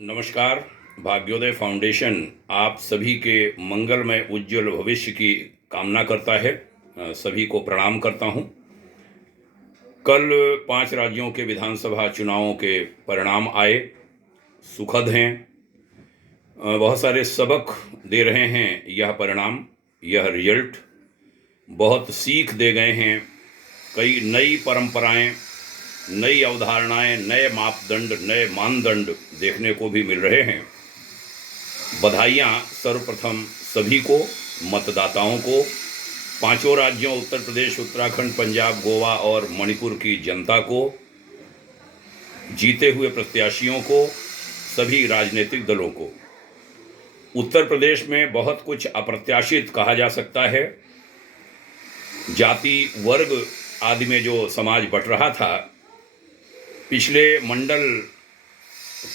नमस्कार। भाग्योदय फाउंडेशन आप सभी के मंगलमय उज्जवल भविष्य की कामना करता है। सभी को प्रणाम करता हूं। कल 5 राज्यों के विधानसभा चुनावों के परिणाम आए, सुखद हैं। बहुत सारे सबक दे रहे हैं यह परिणाम, यह रिजल्ट बहुत सीख दे गए हैं। कई नई परंपराएं, नई अवधारणाएं, नए मापदंड, नए मानदंड देखने को भी मिल रहे हैं। बधाइयाँ सर्वप्रथम सभी को, मतदाताओं को, पांचों राज्यों उत्तर प्रदेश, उत्तराखंड, पंजाब, गोवा और मणिपुर की जनता को, जीते हुए प्रत्याशियों को, सभी राजनीतिक दलों को। उत्तर प्रदेश में बहुत कुछ अप्रत्याशित कहा जा सकता है। जाति वर्ग आदि में जो समाज बंट रहा था, पिछले मंडल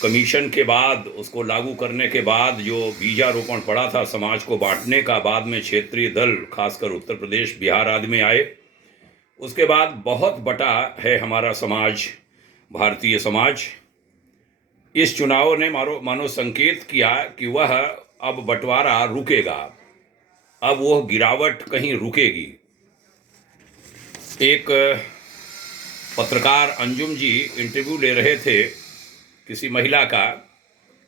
कमीशन के बाद, उसको लागू करने के बाद जो बीजारोपण पड़ा था समाज को बांटने का, बाद में क्षेत्रीय दल खासकर उत्तर प्रदेश, बिहार आदि में आए, उसके बाद बहुत बटा है हमारा समाज, भारतीय समाज। इस चुनाव ने मानो संकेत किया कि वह अब बंटवारा रुकेगा, अब वो गिरावट कहीं रुकेगी। एक पत्रकार अंजुम जी इंटरव्यू ले रहे थे किसी महिला का,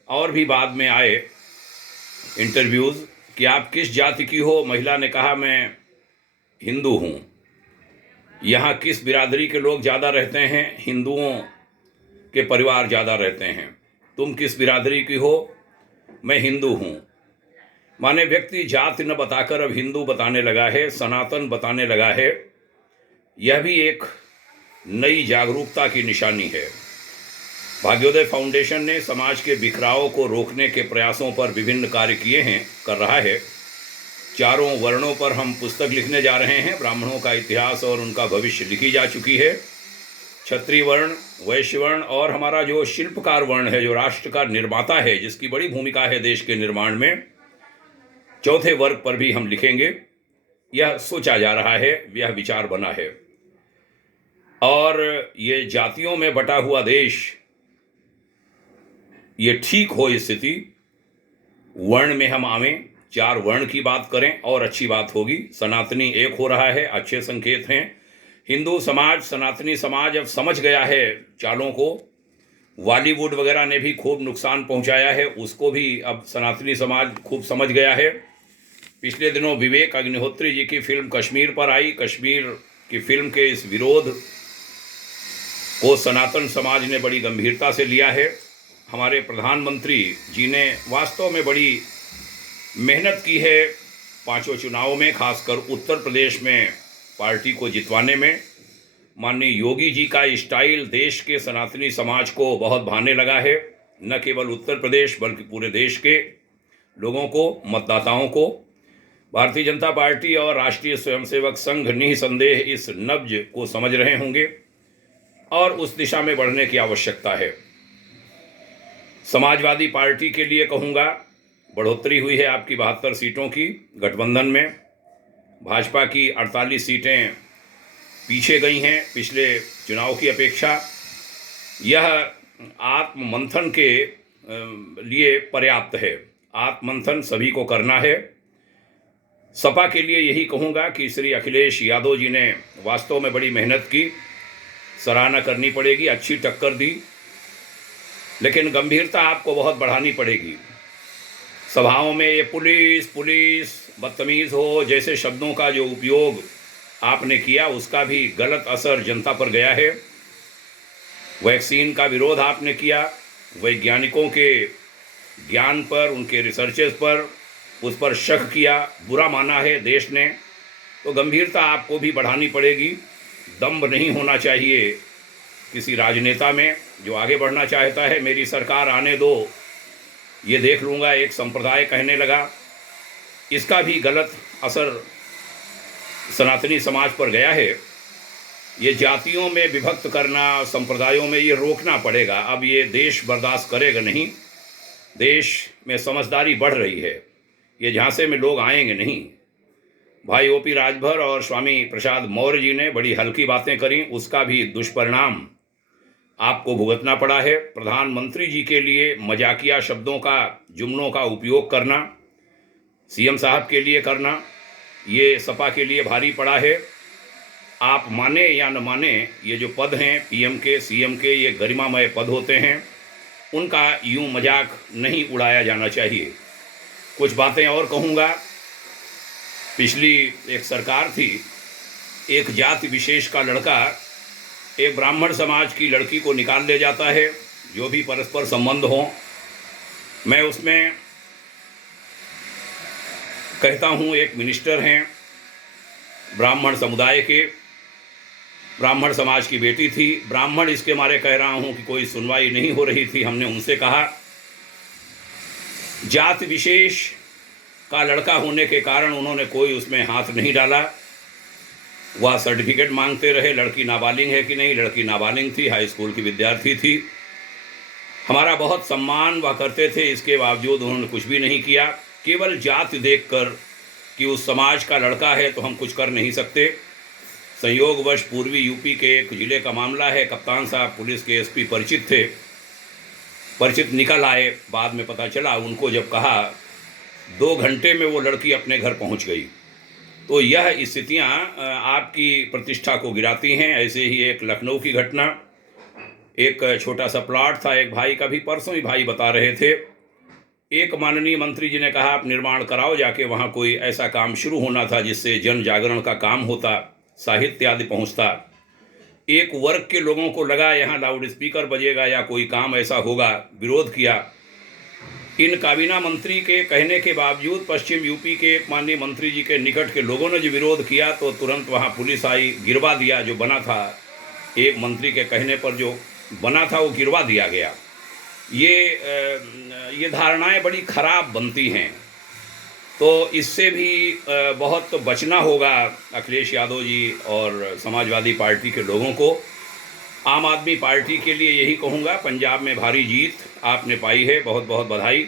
और भी बाद में आए इंटरव्यूज़ कि आप किस जाति की हो। महिला ने कहा मैं हिंदू हूँ। यहाँ किस बिरादरी के लोग ज़्यादा रहते हैं? हिंदुओं के परिवार ज़्यादा रहते हैं। तुम किस बिरादरी की हो? मैं हिंदू हूँ। माने व्यक्ति जाति न बताकर अब हिंदू बताने लगा है, सनातन बताने लगा है। यह भी एक नई जागरूकता की निशानी है। भाग्योदय फाउंडेशन ने समाज के बिखराव को रोकने के प्रयासों पर विभिन्न कार्य किए हैं, कर रहा है। चारों वर्णों पर हम पुस्तक लिखने जा रहे हैं। ब्राह्मणों का इतिहास और उनका भविष्य लिखी जा चुकी है। क्षत्रिय वर्ण, वैश्य वर्ण और हमारा जो शिल्पकार वर्ण है, जो राष्ट्र का निर्माता है, जिसकी बड़ी भूमिका है देश के निर्माण में, चौथे वर्ग पर भी हम लिखेंगे। यह सोचा जा रहा है, यह विचार बना है। और ये जातियों में बटा हुआ देश, ये ठीक हो स्थिति, वर्ण में हम आवें, 4 वर्ण की बात करें और अच्छी बात होगी। सनातनी एक हो रहा है, अच्छे संकेत हैं। हिंदू समाज, सनातनी समाज अब समझ गया है चालों को। बॉलीवुड वगैरह ने भी खूब नुकसान पहुंचाया है, उसको भी अब सनातनी समाज खूब समझ गया है। पिछले दिनों विवेक अग्निहोत्री जी की फिल्म कश्मीर पर आई। कश्मीर की फिल्म के इस विरोध को सनातन समाज ने बड़ी गंभीरता से लिया है। हमारे प्रधानमंत्री जी ने वास्तव में बड़ी मेहनत की है पांचों चुनावों में, खासकर उत्तर प्रदेश में पार्टी को जितवाने में। माननीय योगी जी का स्टाइल देश के सनातनी समाज को बहुत भाने लगा है, न केवल उत्तर प्रदेश बल्कि पूरे देश के लोगों को, मतदाताओं को। भारतीय जनता पार्टी और राष्ट्रीय स्वयंसेवक संघ निसंदेह इस नब्ज को समझ रहे होंगे और उस दिशा में बढ़ने की आवश्यकता है। समाजवादी पार्टी के लिए कहूँगा, बढ़ोतरी हुई है आपकी 72 सीटों की गठबंधन में। भाजपा की 48 सीटें पीछे गई हैं पिछले चुनाव की अपेक्षा। यह आत्ममंथन के लिए पर्याप्त है। आत्ममंथन सभी को करना है। सपा के लिए यही कहूँगा कि श्री अखिलेश यादव जी ने वास्तव में बड़ी मेहनत की, सराहना करनी पड़ेगी, अच्छी टक्कर दी, लेकिन गंभीरता आपको बहुत बढ़ानी पड़ेगी। सभाओं में ये पुलिस पुलिस, बदतमीज़ हो जैसे शब्दों का जो उपयोग आपने किया, उसका भी गलत असर जनता पर गया है। वैक्सीन का विरोध आपने किया, वैज्ञानिकों के ज्ञान पर, उनके रिसर्चेस पर, उस पर शक किया, बुरा माना है देश ने, तो गंभीरता आपको भी बढ़ानी पड़ेगी। दम्भ नहीं होना चाहिए किसी राजनेता में जो आगे बढ़ना चाहता है। मेरी सरकार आने दो, ये देख लूँगा, एक संप्रदाय कहने लगा, इसका भी गलत असर सनातनी समाज पर गया है। ये जातियों में विभक्त करना, संप्रदायों में, ये रोकना पड़ेगा। अब ये देश बर्दाश्त करेगा नहीं। देश में समझदारी बढ़ रही है, ये झांसे में लोग आएंगे नहीं। भाई ओपी राजभर और स्वामी प्रसाद मौर्य जी ने बड़ी हल्की बातें करी, उसका भी दुष्परिणाम आपको भुगतना पड़ा है। प्रधानमंत्री जी के लिए मजाकिया शब्दों का, जुमलों का उपयोग करना, सीएम साहब के लिए करना, ये सपा के लिए भारी पड़ा है। आप माने या न माने, ये जो पद हैं पीएम के, सीएम के, ये गरिमामय पद होते हैं, उनका यूं मजाक नहीं उड़ाया जाना चाहिए। कुछ बातें और कहूँगा। पिछली एक सरकार थी, एक जाति विशेष का लड़का एक ब्राह्मण समाज की लड़की को निकाल ले जाता है, जो भी परस्पर संबंध हों। मैं उसमें कहता हूँ, एक मिनिस्टर हैं ब्राह्मण समुदाय के, ब्राह्मण समाज की बेटी थी। ब्राह्मण इसके मारे कह रहा हूँ कि कोई सुनवाई नहीं हो रही थी। हमने उनसे कहा, जाति विशेष का लड़का होने के कारण उन्होंने कोई उसमें हाथ नहीं डाला। वह सर्टिफिकेट मांगते रहे, लड़की नाबालिग है कि नहीं। लड़की नाबालिग थी, हाई स्कूल की विद्यार्थी थी। हमारा बहुत सम्मान वह करते थे, इसके बावजूद उन्होंने कुछ भी नहीं किया। केवल जाति देखकर कि उस समाज का लड़का है तो हम कुछ कर नहीं सकते। संयोगवश पूर्वी यूपी के एक जिले का मामला है। कप्तान साहब पुलिस के एसपी परिचित थे, परिचित निकल आए। बाद में पता चला, उनको जब कहा, 2 घंटे में वो लड़की अपने घर पहुंच गई। तो यह स्थितियां आपकी प्रतिष्ठा को गिराती हैं। ऐसे ही एक लखनऊ की घटना, एक छोटा सा प्लॉट था एक भाई का, भी परसों ही भाई बता रहे थे। एक माननीय मंत्री जी ने कहा, आप निर्माण कराओ जाके, वहाँ कोई ऐसा काम शुरू होना था जिससे जन जागरण का काम होता, साहित्य आदि पहुँचता। एक वर्ग के लोगों को लगा यहाँ लाउड स्पीकर बजेगा या कोई काम ऐसा होगा, विरोध किया। इन काबीना मंत्री के कहने के बावजूद पश्चिम यूपी के एक माननीय मंत्री जी के निकट के लोगों ने जो विरोध किया, तो तुरंत वहाँ पुलिस आई, गिरवा दिया जो बना था। एक मंत्री के कहने पर जो बना था वो गिरवा दिया गया। ये धारणाएं बड़ी खराब बनती हैं, तो इससे भी बहुत बचना होगा अखिलेश यादव जी और समाजवादी पार्टी के लोगों को। आम आदमी पार्टी के लिए यही कहूँगा, पंजाब में भारी जीत आपने पाई है, बहुत बहुत बधाई।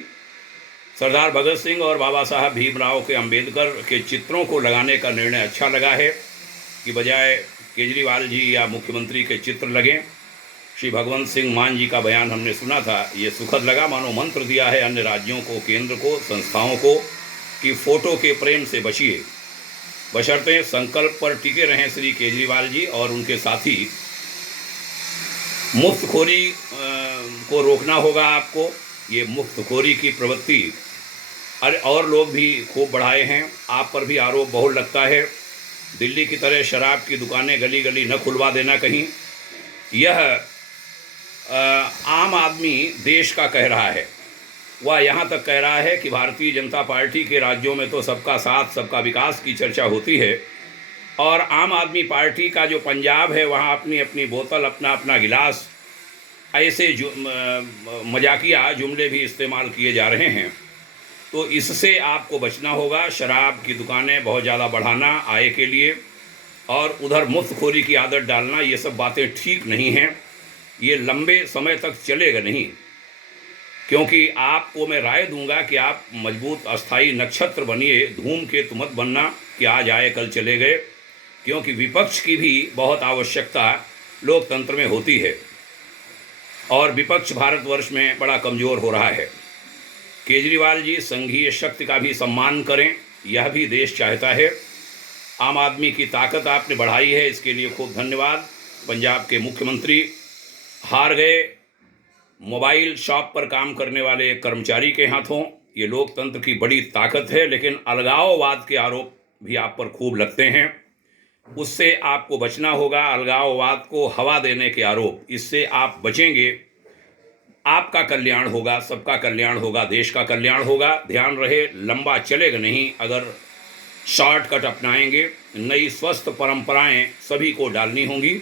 सरदार भगत सिंह और बाबा साहब भीमराव के अंबेडकर के चित्रों को लगाने का निर्णय अच्छा लगा है कि बजाय केजरीवाल जी या मुख्यमंत्री के चित्र लगें। श्री भगवंत सिंह मान जी का बयान हमने सुना था, ये सुखद लगा। मानो मंत्र दिया है अन्य राज्यों को, केंद्र को, संस्थाओं को कि फ़ोटो के प्रेम से बचिए, बशर्ते संकल्प पर टिके रहें श्री केजरीवाल जी और उनके साथी। मुफ्तखोरी को रोकना होगा आपको। ये मुफ्तखोरी की प्रवृत्ति और लोग भी खूब बढ़ाए हैं। आप पर भी आरोप बहुत लगता है, दिल्ली की तरह शराब की दुकानें गली गली न खुलवा देना कहीं। यह आम आदमी देश का कह रहा है। वह यहाँ तक कह रहा है कि भारतीय जनता पार्टी के राज्यों में तो सबका साथ सबका विकास की चर्चा होती है, और आम आदमी पार्टी का जो पंजाब है वहाँ अपनी अपनी बोतल, अपना अपना गिलास, ऐसे मजाकिया जुमले भी इस्तेमाल किए जा रहे हैं। तो इससे आपको बचना होगा। शराब की दुकानें बहुत ज़्यादा बढ़ाना आय के लिए, और उधर मुफ्तखोरी की आदत डालना, ये सब बातें ठीक नहीं हैं। ये लंबे समय तक चलेगा नहीं, क्योंकि आपको मैं राय दूंगा कि आप मजबूत अस्थाई नक्षत्र बनिए, धूमकेतु मत बनना कि आज आए कल चले गए, क्योंकि विपक्ष की भी बहुत आवश्यकता लोकतंत्र में होती है, और विपक्ष भारतवर्ष में बड़ा कमज़ोर हो रहा है। केजरीवाल जी संघीय शक्ति का भी सम्मान करें, यह भी देश चाहता है। आम आदमी की ताकत आपने बढ़ाई है, इसके लिए खूब धन्यवाद। पंजाब के मुख्यमंत्री हार गए मोबाइल शॉप पर काम करने वाले एक कर्मचारी के हाथों। ये लोकतंत्र की बड़ी ताकत है, लेकिन अलगाववाद के आरोप भी आप पर खूब लगते हैं, उससे आपको बचना होगा। अलगाववाद को हवा देने के आरोप, इससे आप बचेंगे, आपका कल्याण होगा, सबका कल्याण होगा, देश का कल्याण होगा। ध्यान रहे, लंबा चलेगा नहीं अगर शॉर्टकट अपनाएंगे। नई स्वस्थ परंपराएं सभी को डालनी होंगी।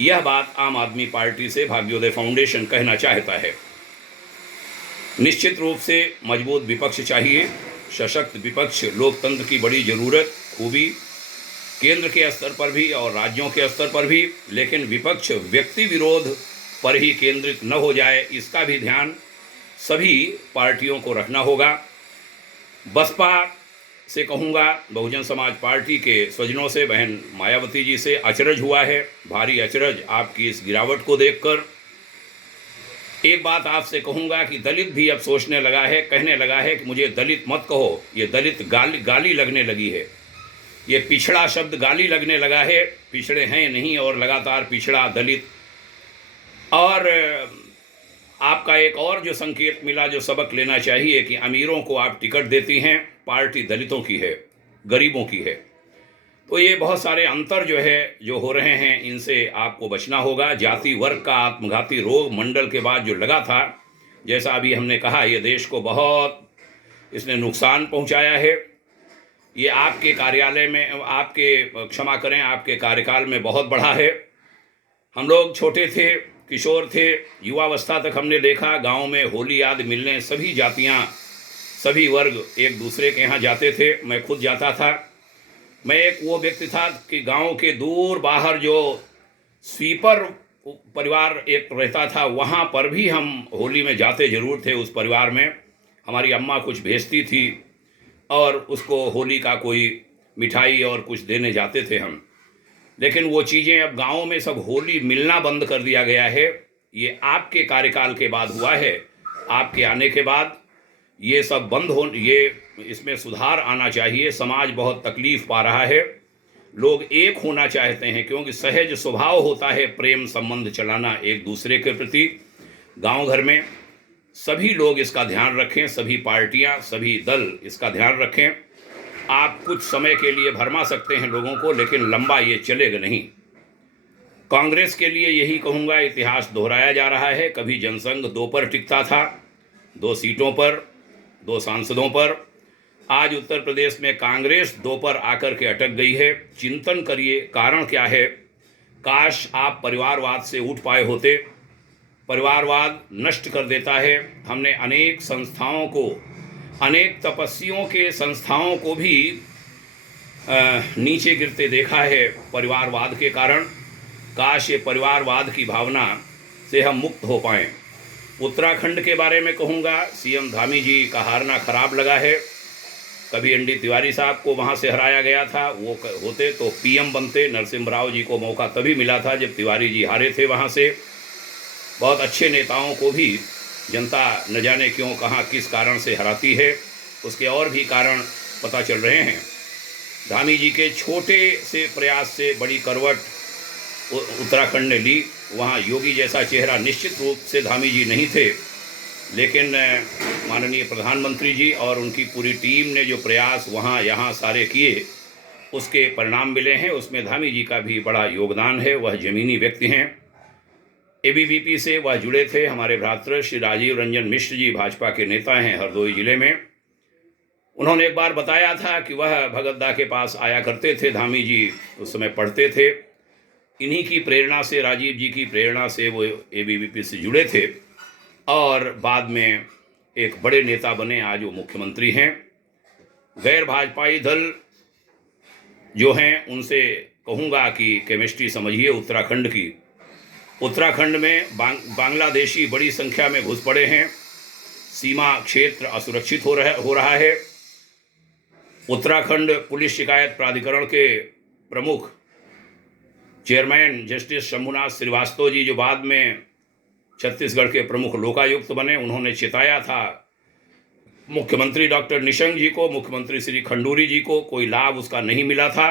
यह बात आम आदमी पार्टी से भाग्योदय फाउंडेशन कहना चाहता है। निश्चित रूप से मजबूत विपक्ष चाहिए, सशक्त विपक्ष लोकतंत्र की बड़ी ज़रूरत, खूबी, केंद्र के स्तर पर भी और राज्यों के स्तर पर भी। लेकिन विपक्ष व्यक्ति विरोध पर ही केंद्रित न हो जाए, इसका भी ध्यान सभी पार्टियों को रखना होगा। बसपा से कहूँगा, बहुजन समाज पार्टी के स्वजनों से, बहन मायावती जी से अचरज हुआ है, भारी अचरज आपकी इस गिरावट को देखकर। एक बात आपसे कहूँगा कि दलित भी अब सोचने लगा है, कहने लगा है कि मुझे दलित मत कहो, ये दलित गाली लगने लगी है। ये पिछड़ा शब्द गाली लगने लगा है, पिछड़े हैं नहीं और लगातार पिछड़ा दलित। और आपका एक और जो संकेत मिला, जो सबक लेना चाहिए कि अमीरों को आप टिकट देती हैं, पार्टी दलितों की है, गरीबों की है। तो ये बहुत सारे अंतर जो है जो हो रहे हैं, इनसे आपको बचना होगा। जाति वर्ग का आत्मघाती रोग मंडल के बाद जो लगा था, जैसा अभी हमने कहा, ये देश को बहुत इसने नुकसान पहुंचाया है। ये आपके कार्यालय में, आपके क्षमा करें, आपके कार्यकाल में बहुत बढ़ा है। हम लोग छोटे थे, किशोर थे, युवावस्था तक हमने देखा गांव में होली याद मिलने सभी जातियां, सभी वर्ग एक दूसरे के यहाँ जाते थे। मैं खुद जाता था। मैं एक वो व्यक्ति था कि गांव के दूर बाहर जो स्वीपर परिवार एक रहता था, वहाँ पर भी हम होली में जाते ज़रूर थे। उस परिवार में हमारी अम्मा कुछ भेजती थी और उसको होली का कोई मिठाई और कुछ देने जाते थे हम। लेकिन वो चीज़ें अब गाँव में सब होली मिलना बंद कर दिया गया है। ये आपके कार्यकाल के बाद हुआ है। आपके आने के बाद ये सब बंद हो, ये इसमें सुधार आना चाहिए। समाज बहुत तकलीफ़ पा रहा है। लोग एक होना चाहते हैं, क्योंकि सहज स्वभाव होता है प्रेम संबंध चलाना एक दूसरे के प्रति। गांव घर में सभी लोग इसका ध्यान रखें, सभी पार्टियां, सभी दल इसका ध्यान रखें। आप कुछ समय के लिए भरमा सकते हैं लोगों को, लेकिन लंबा ये चलेगा नहीं। कांग्रेस के लिए यही कहूँगा, इतिहास दोहराया जा रहा है। कभी जनसंघ 2 पर टिकता था, 2 सीटों पर, 2 सांसदों पर। आज उत्तर प्रदेश में कांग्रेस 2 पर आकर के अटक गई है। चिंतन करिए, कारण क्या है। काश आप परिवारवाद से उठ पाए होते। परिवारवाद नष्ट कर देता है। हमने अनेक संस्थाओं को, अनेक तपस्वियों के संस्थाओं को भी नीचे गिरते देखा है परिवारवाद के कारण। काश ये परिवारवाद की भावना से हम मुक्त हो पाएँ। उत्तराखंड के बारे में कहूँगा, सीएम धामी जी का हारना खराब लगा है। कभी एनडी तिवारी साहब को वहाँ से हराया गया था, वो होते तो पीएम बनते। नरसिम्हा राव जी को मौका तभी मिला था जब तिवारी जी हारे थे वहाँ से। बहुत अच्छे नेताओं को भी जनता न जाने क्यों, कहाँ, किस कारण से हराती है। उसके और भी कारण पता चल रहे हैं। धामी जी के छोटे से प्रयास से बड़ी करवट उत्तराखंड ने ली। वहाँ योगी जैसा चेहरा निश्चित रूप से धामी जी नहीं थे, लेकिन माननीय प्रधानमंत्री जी और उनकी पूरी टीम ने जो प्रयास वहाँ यहाँ सारे किए, उसके परिणाम मिले हैं। उसमें धामी जी का भी बड़ा योगदान है। वह ज़मीनी व्यक्ति हैं। एबीवीपी से वह जुड़े थे। हमारे भ्रातृ श्री राजीव रंजन मिश्र जी भाजपा के नेता हैं हरदोई जिले में। उन्होंने एक बार बताया था कि वह भगतदा के पास आया करते थे। धामी जी उस समय पढ़ते थे। इन्हीं की प्रेरणा से, राजीव जी की प्रेरणा से वो एबीवीपी से जुड़े थे और बाद में एक बड़े नेता बने। आज वो मुख्यमंत्री हैं। गैर भाजपाई दल जो हैं, उनसे कहूँगा कि केमिस्ट्री समझिए उत्तराखंड की। उत्तराखंड में बांग्लादेशी बड़ी संख्या में घुस पड़े हैं। सीमा क्षेत्र असुरक्षित हो रहा है। उत्तराखंड पुलिस शिकायत प्राधिकरण के प्रमुख चेयरमैन जस्टिस शंभुनाथ श्रीवास्तव जी, जो बाद में छत्तीसगढ़ के प्रमुख लोकायुक्त बने, उन्होंने चिताया था मुख्यमंत्री डॉक्टर निशंक जी को, मुख्यमंत्री श्री खंडूरी जी को। कोई लाभ उसका नहीं मिला था।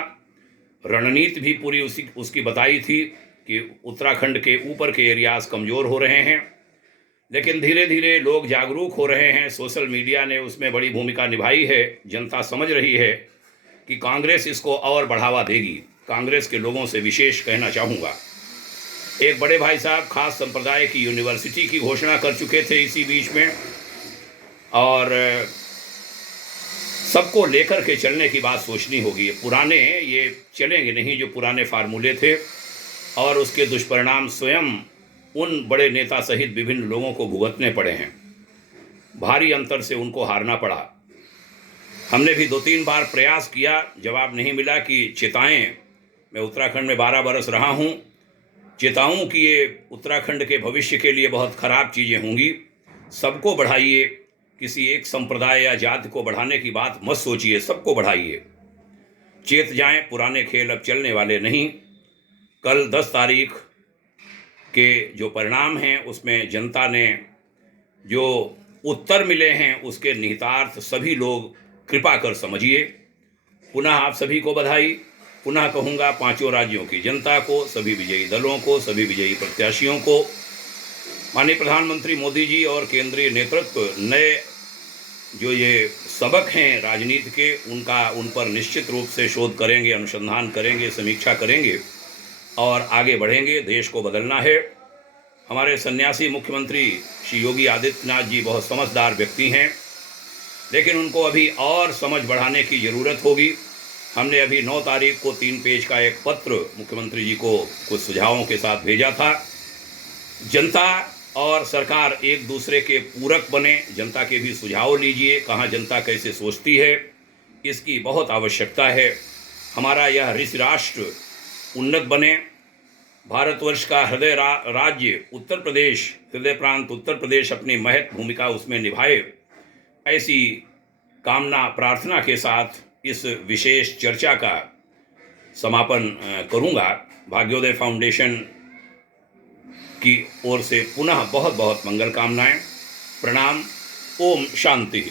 रणनीति भी पूरी उसकी बताई थी कि उत्तराखंड के ऊपर के एरियाज कमज़ोर हो रहे हैं। लेकिन धीरे धीरे लोग जागरूक हो रहे हैं। सोशल मीडिया ने उसमें बड़ी भूमिका निभाई है। जनता समझ रही है कि कांग्रेस इसको और बढ़ावा देगी। कांग्रेस के लोगों से विशेष कहना चाहूँगा, एक बड़े भाई साहब खास संप्रदाय की यूनिवर्सिटी की घोषणा कर चुके थे इसी बीच में, और सबको लेकर के चलने की बात सोचनी होगी। पुराने ये चलेंगे नहीं जो पुराने फार्मूले थे, और उसके दुष्परिणाम स्वयं उन बड़े नेता सहित विभिन्न लोगों को भुगतने पड़े हैं। भारी अंतर से उनको हारना पड़ा। हमने भी 2-3 बार प्रयास किया, जवाब नहीं मिला कि चिताएं। मैं उत्तराखंड में 12 बरस रहा हूं। चेताऊं कि ये उत्तराखंड के भविष्य के लिए बहुत ख़राब चीज़ें होंगी। सबको बढ़ाइए, किसी एक संप्रदाय या जाति को बढ़ाने की बात मत सोचिए, सबको बढ़ाइए। चेत जाएं, पुराने खेल अब चलने वाले नहीं। कल 10 तारीख के जो परिणाम हैं उसमें जनता ने जो उत्तर मिले हैं उसके निहितार्थ सभी लोग कृपा कर समझिए। पुनः आप सभी को बधाई। पुनः कहूँगा पांचों राज्यों की जनता को, सभी विजयी दलों को, सभी विजयी प्रत्याशियों को, माननीय प्रधानमंत्री मोदी जी और केंद्रीय नेतृत्व नए जो ये सबक हैं राजनीति के उन पर निश्चित रूप से शोध करेंगे, अनुसंधान करेंगे, समीक्षा करेंगे और आगे बढ़ेंगे। देश को बदलना है। हमारे सन्यासी मुख्यमंत्री श्री योगी आदित्यनाथ जी बहुत समझदार व्यक्ति हैं, लेकिन उनको अभी और समझ बढ़ाने की ज़रूरत होगी। हमने अभी 9 तारीख को 3 पेज का एक पत्र मुख्यमंत्री जी को कुछ सुझावों के साथ भेजा था। जनता और सरकार एक दूसरे के पूरक बने, जनता के भी सुझाव लीजिए, कहाँ जनता कैसे सोचती है, इसकी बहुत आवश्यकता है। हमारा यह ऋषि राष्ट्र उन्नत बने, भारतवर्ष का हृदय राज्य उत्तर प्रदेश, हृदय प्रांत उत्तर प्रदेश अपनी महत्व भूमिका उसमें निभाए, ऐसी कामना प्रार्थना के साथ इस विशेष चर्चा का समापन करूंगा। भाग्योदय फाउंडेशन की ओर से पुनः बहुत बहुत मंगल कामनाएं। प्रणाम। ओम शांति।